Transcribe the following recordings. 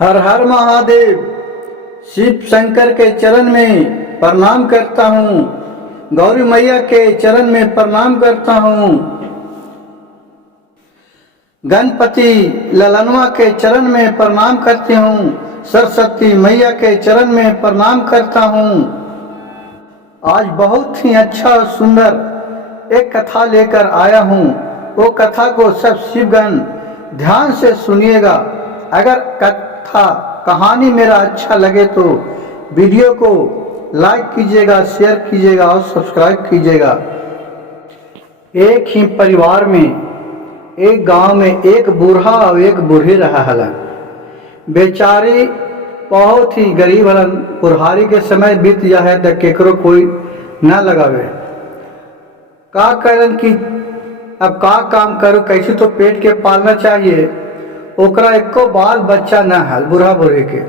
हर हर महादेव। शिव शंकर के चरण में प्रणाम करता हूँ, गौरी मैया के चरण में प्रणाम करता हूँ, गणपति ललनवा के चरण में प्रणाम करती हूँ, सरस्वती मैया के चरण में प्रणाम करता हूँ। आज बहुत ही अच्छा और सुंदर एक कथा लेकर आया हूँ। वो कथा को सब शिवगण ध्यान से सुनिएगा। अगर कथा कहानी मेरा अच्छा लगे तो वीडियो को लाइक कीजिएगा, शेयर कीजिएगा और सब्सक्राइब कीजिएगा। एक ही परिवार में, एक गांव में एक बूढ़ा और एक बूढ़ी रहा हलन। बेचारी बहुत ही गरीब हलन। बुढ़ारी के समय बीत जाए तो केकरो कोई न लगावे। का करन कि अब का काम करूँ, कैसे तो पेट के पालना चाहिए। ओकरा एको बाल बच्चा न हल बूढ़ा बूढ़ी के।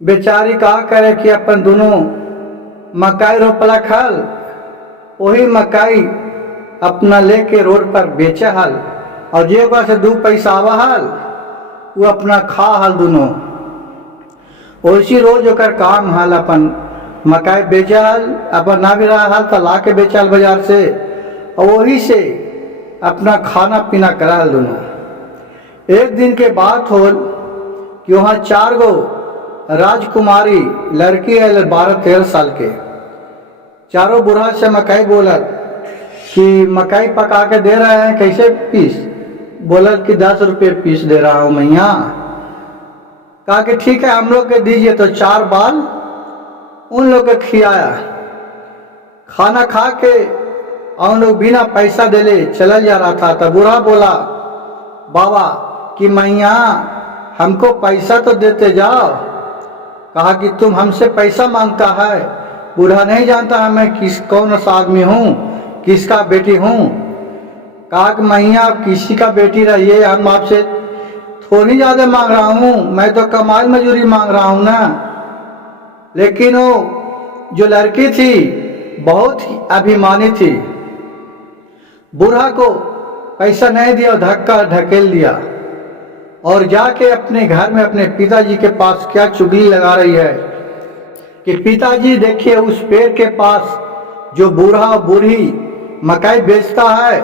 बेचारी का करे कि अपन दोनों मकाई रोपला खल, वही मकाई अपना लेके रोड पर बेचे हल और जे से 2 पैसा आवा हल वो अपना खा हल दोनों। वैसी रोज ओकर काम हल, अपन मकाई बेचे हल, अपन ना भी रहा हल तो ला के बेचल बाजार से और वही से अपना खाना पीना करा हल दोनों। एक दिन के बात होल कि वहाँ 4 गो राजकुमारी लड़की है 12-13 साल के। चारों बूढ़ा से मकाई बोलल कि मकाई पका के दे रहे हैं, कैसे पीस? बोलल कि 10 रुपये पीस दे रहा हूँ मैया। कहा कि ठीक है हम लोग के दीजिए। तो 4 बाल उन लोग के खिलाया। खाना खा के उन लोग बिना पैसा देले चला जा रहा था। तो बूढ़ा बोला बाबा कि मैया हमको पैसा तो देते जाओ। कहा कि तुम हमसे पैसा मांगता है? बूढ़ा नहीं जानता है मैं कौन सा आदमी हूँ, किसका बेटी हूँ। कहा कि मैया किसी का बेटी रहिए, हम आपसे थोड़ी ज़्यादा मांग रहा हूँ, मैं तो कमाई मजूरी मांग रहा हूँ ना। लेकिन वो जो लड़की थी बहुत ही अभिमानी थी। बूढ़ा को पैसा नहीं दिया, धक्का ढकेल दिया और जाके अपने घर में अपने पिताजी के पास क्या चुगली लगा रही है कि पिताजी देखिए उस पेड़ के पास जो बूढ़ा बूढ़ी मकाई बेचता है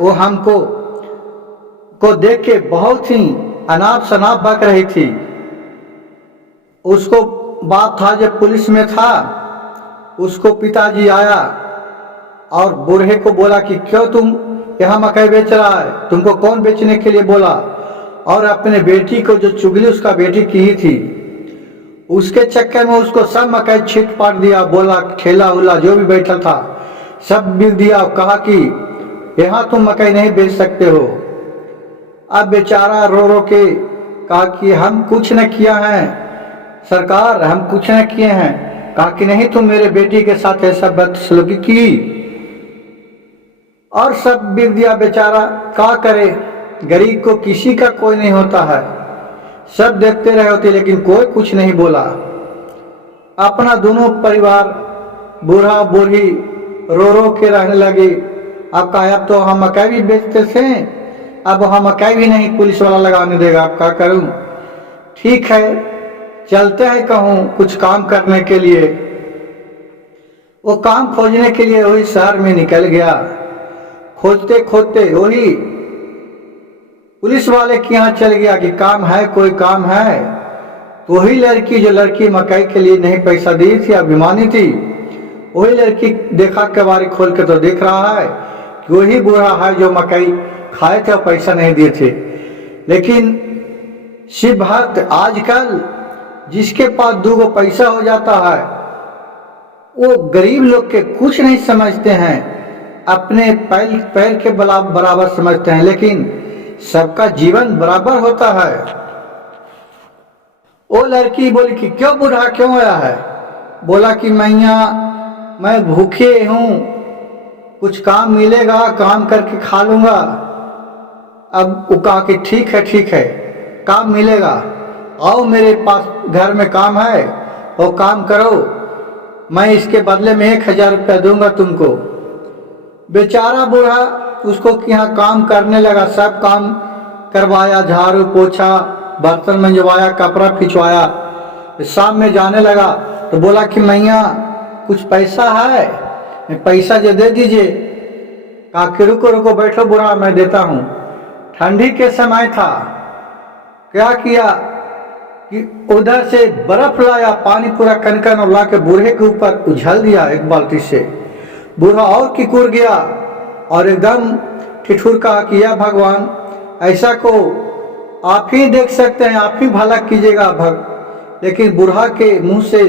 वो हमको देख के बहुत ही अनाप शनाप बक रही थी। उसको बात था जब पुलिस में था, उसको पिताजी आया और बूढ़े को बोला कि क्यों तुम यहाँ मकाई बेच रहा है, तुमको कौन बेचने के लिए बोला? और अपने बेटी को जो चुगली उसका बेटी की ही थी उसके चक्कर में उसको सब मकाई छीट पाट दिया। बोला ठेला उला जो भी बैठा था सब बिक दिया। कहा कि यहाँ तुम मकाई नहीं बेच सकते हो। अब बेचारा रो रो के कहा कि हम कुछ न किया है सरकार, हम कुछ न किए हैं। कहा कि नहीं तुम मेरे बेटी के साथ ऐसा बदसलूकी की और सब बिक दिया। बेचारा क्या करे, गरीब को किसी का कोई नहीं होता है। सब देखते रहे होते लेकिन कोई कुछ नहीं बोला। अपना दोनों परिवार बूढ़ा बूढ़ी रो रो के रहने लगे। अब कहा अब तो हम मकाई भी बेचते थे, अब हम मकाई भी नहीं पुलिस वाला लगाने देगा, अब क्या करूं? ठीक है चलते हैं कहूँ कुछ काम करने के लिए। वो काम खोजने के लिए वही शहर में निकल गया। खोजते खोजते वही पुलिस वाले के यहाँ चल गया कि काम है, कोई काम है। तो वही लड़की जो लड़की मकाई के लिए नहीं पैसा दी थी, अभिमानी थी, वही लड़की देखा कबाड़ी खोल के तो देख रहा है कि वही बूढ़ा है जो मकाई खाए थे और पैसा नहीं दिए थे। लेकिन शिव भक्त आजकल जिसके पास 2 गो पैसा हो जाता है वो गरीब लोग के कुछ नहीं समझते हैं, अपने पैर के बराबर समझते हैं। लेकिन सबका जीवन बराबर होता है। वो लड़की बोली कि क्यों बूढ़ा क्यों आया है? बोला कि मैया मैं भूखे हूँ, कुछ काम मिलेगा काम करके खा लूँगा। अब वो कहा कि ठीक है काम मिलेगा, आओ मेरे पास घर में काम है वो काम करो, मैं इसके बदले में 1000 रुपया दूंगा तुमको। बेचारा बूढ़ा उसको यहाँ काम करने लगा, सब काम करवाया, झाड़ू पोछा बर्तन मंजवाया, कपड़ा खिंचवाया। शाम में जाने लगा तो बोला कि मैया कुछ पैसा है, पैसा जो दे दीजिए। कहा कि रुको रुको बैठो बुढ़ा, मैं देता हूँ। ठंडी के समय था। क्या किया कि उधर से बर्फ लाया, पानी पूरा कनकन और ला के बूढ़े के ऊपर उछल दिया एक बाल्टी से। बूढ़ा और किकुर गया और एकदम ठिठुर कहा कि या भगवान, ऐसा को आप ही देख सकते हैं, आप ही भला कीजिएगा लेकिन बूढ़ा के मुंह से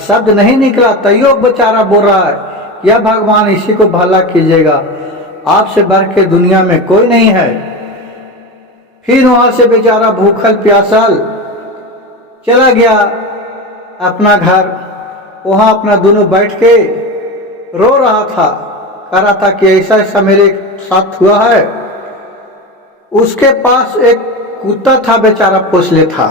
शब्द नहीं निकला। तैयो बेचारा बोल रहा है या भगवान इसी को भला कीजिएगा, आपसे बढ़ के दुनिया में कोई नहीं है। फिर वहां से बेचारा भूखल प्यासल चला गया अपना घर। वहां अपना दोनों बैठ के रो रहा था, कह रहा था कि ऐसा ऐसा मेरे साथ हुआ है। उसके पास एक कुत्ता था, बेचारा पोसले था।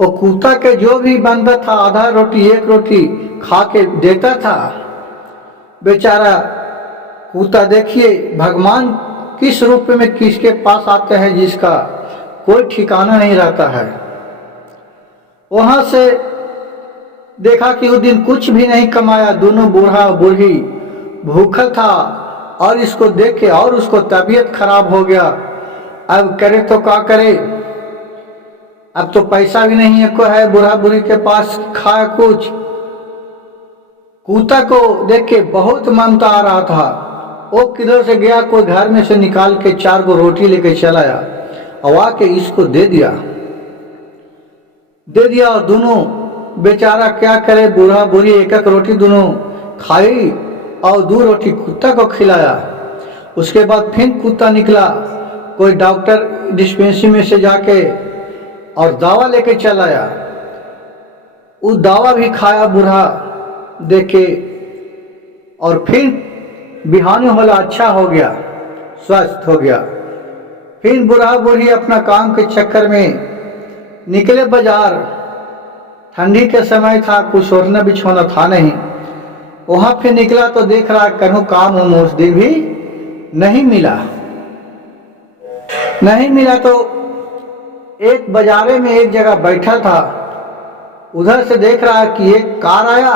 वो कुत्ता के जो भी बनता था आधा रोटी एक रोटी खा के देता था। बेचारा कुत्ता देखिए भगवान किस रूप में किसके पास आते हैं जिसका कोई ठिकाना नहीं रहता है। वहां से देखा कि उस दिन कुछ भी नहीं कमाया, दोनों बूढ़ा बूढ़ी भूखा था और इसको देख के और उसको तबीयत खराब हो गया। अब करे तो क्या करे, अब तो पैसा भी नहीं है, को है बूढ़ा बूढ़ी के पास खाया कुछ। कुत्ता को देख के बहुत ममता आ रहा था। वो किधर से गया, कोई घर में से निकाल के 4 गो रोटी लेके चला आया और आके इसको दे दिया और दोनों बेचारा क्या करे, बूढ़ा बूढ़ी एक एक रोटी दोनों खाई और 2 रोटी कुत्ता को खिलाया। उसके बाद फिर कुत्ता निकला, कोई डॉक्टर डिस्पेंसरी में से जाके और दवा लेके चला आया। वो दवा भी खाया बूढ़ा देख के और फिर बिहान होला अच्छा हो गया, स्वस्थ हो गया। फिर बूढ़ा बूढ़ी अपना काम के चक्कर में निकले बाजार। ठंडी के समय था, कुछ ओढ़ना बिछोना था नहीं। वहां फिर निकला तो देख रहा कहीं काम उस दिन भी नहीं मिला तो एक बाजारे में एक जगह बैठा था। उधर से देख रहा कि एक कार आया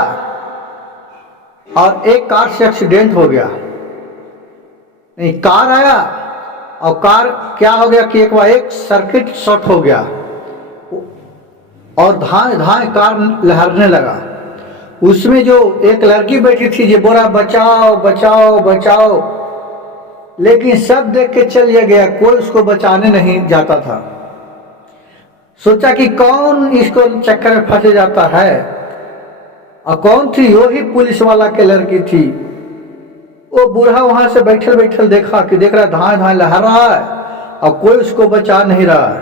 और एक कार से एक्सीडेंट हो गया। नहीं, कार आया और कार क्या हो गया कि एक सर्किट शॉर्ट हो गया और धाए धाए कार लहरने लगा। उसमें जो एक लड़की बैठी थी जो बोला बचाओ बचाओ बचाओ, लेकिन सब देख के चल गया, कोई उसको बचाने नहीं जाता था। सोचा कि कौन इसको चक्कर में फंसे जाता है, और कौन थी, वो ही पुलिस वाला के लड़की थी। वो बूढ़ा वहां से बैठल देखा कि देख रहा धाए धाए लहर रहा है और कोई उसको बचा नहीं रहा है।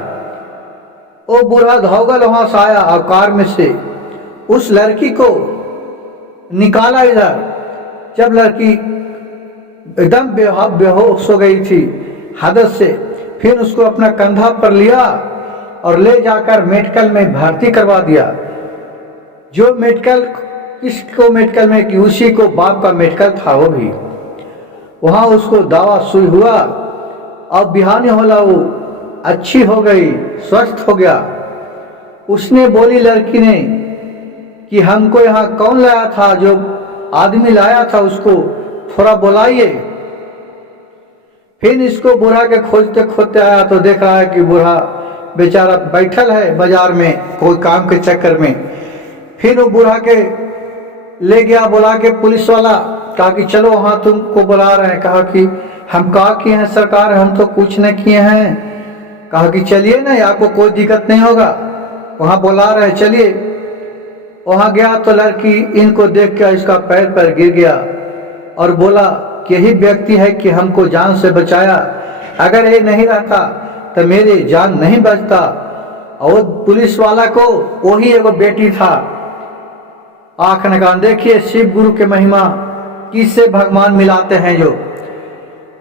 वो बूढ़ा धौगल वहां से आया और कार में से उस लड़की को निकाला इधर। जब लड़की एकदम बेहोश हो गई थी हादत से, फिर उसको अपना कंधा पर लिया और ले जाकर मेडिकल में भर्ती करवा दिया। जो मेडिकल किसको मेडिकल में कि उसी को बाप का मेडिकल था, वो भी वहां उसको दवा सुई हुआ और बिहानी होला वो अच्छी हो गई, स्वस्थ हो गया। उसने बोली लड़की ने कि हमको यहाँ कौन लाया था, जो आदमी लाया था उसको थोड़ा बुलाइए। फिर इसको बूढ़ा के खोजते खोजते आया तो देख रहा है कि बूढ़ा बेचारा बैठल है बाजार में कोई काम के चक्कर में। फिर वो बूढ़ा के ले गया बुला के पुलिस वाला, कहा कि चलो वहां तुमको बुला रहे हैं। कहा कि हम कहा किए हैं सरकार, हम तो कुछ न किए हैं। कहा कि चलिए ना, आपको कोई दिक्कत नहीं होगा, वहां बुला रहे, चलिए। वहां गया तो लड़की इनको देख के इसका पैर पर गिर गया और बोला कि यही व्यक्ति है कि हमको जान से बचाया, अगर ये नहीं रहता तो मेरी जान नहीं बचता। और पुलिस वाला को वही एगो बेटी था। आंख नकान देखिए शिव गुरु के महिमा किससे भगवान मिलाते हैं। जो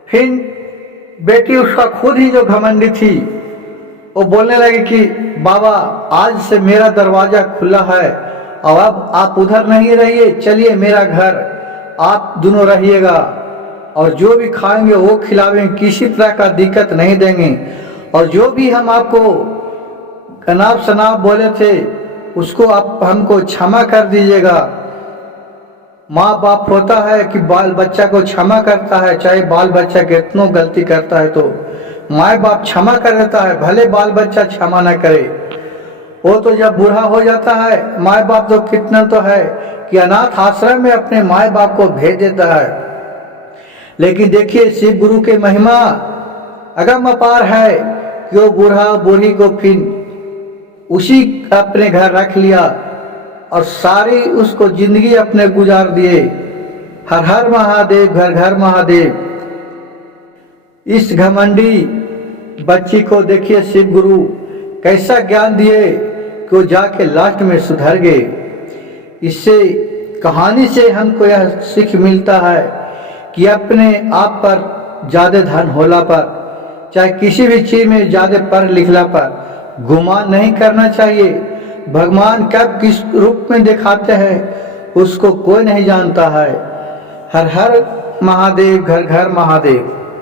फिर बेटी उसका खुद ही जो घमंडी थी, वो बोलने लगी कि बाबा आज से मेरा दरवाजा खुला है और अब आप उधर नहीं रहिए, चलिए मेरा घर, आप दोनों रहिएगा और जो भी खाएंगे वो खिलावेंगे, किसी तरह का दिक्कत नहीं देंगे। और जो भी हम आपको अनाप शनाप बोले थे उसको आप हमको क्षमा कर दीजिएगा। माँ बाप होता है कि बाल बच्चा को क्षमा करता है, चाहे बाल बच्चा कितनो गलती करता है तो माँ बाप क्षमा कर देता है, भले बाल बच्चा क्षमा न करे। वो तो जब बूढ़ा हो जाता है माँ बाप तो कितना तो है कि अनाथ आश्रम में अपने माँ बाप को भेज देता है। लेकिन देखिए शिव गुरु के महिमा अगम अपार है कि वो बूढ़ा बूढ़ी को फिर उसी अपने घर रख लिया और सारी उसको जिंदगी अपने गुजार दिए। हर हर महादेव, घर घर महादेव। इस घमंडी बच्ची को देखिए शिव गुरु कैसा ज्ञान दिए कि वो जाके लास्ट में सुधर गए। इससे कहानी से हमको यह सीख मिलता है कि अपने आप पर ज्यादा धन होला पर, चाहे किसी भी चीज में ज्यादा पढ़ लिखला पर गुमान नहीं करना चाहिए। भगवान कब किस रूप में दिखाते हैं उसको कोई नहीं जानता है। हर हर महादेव, घर घर महादेव।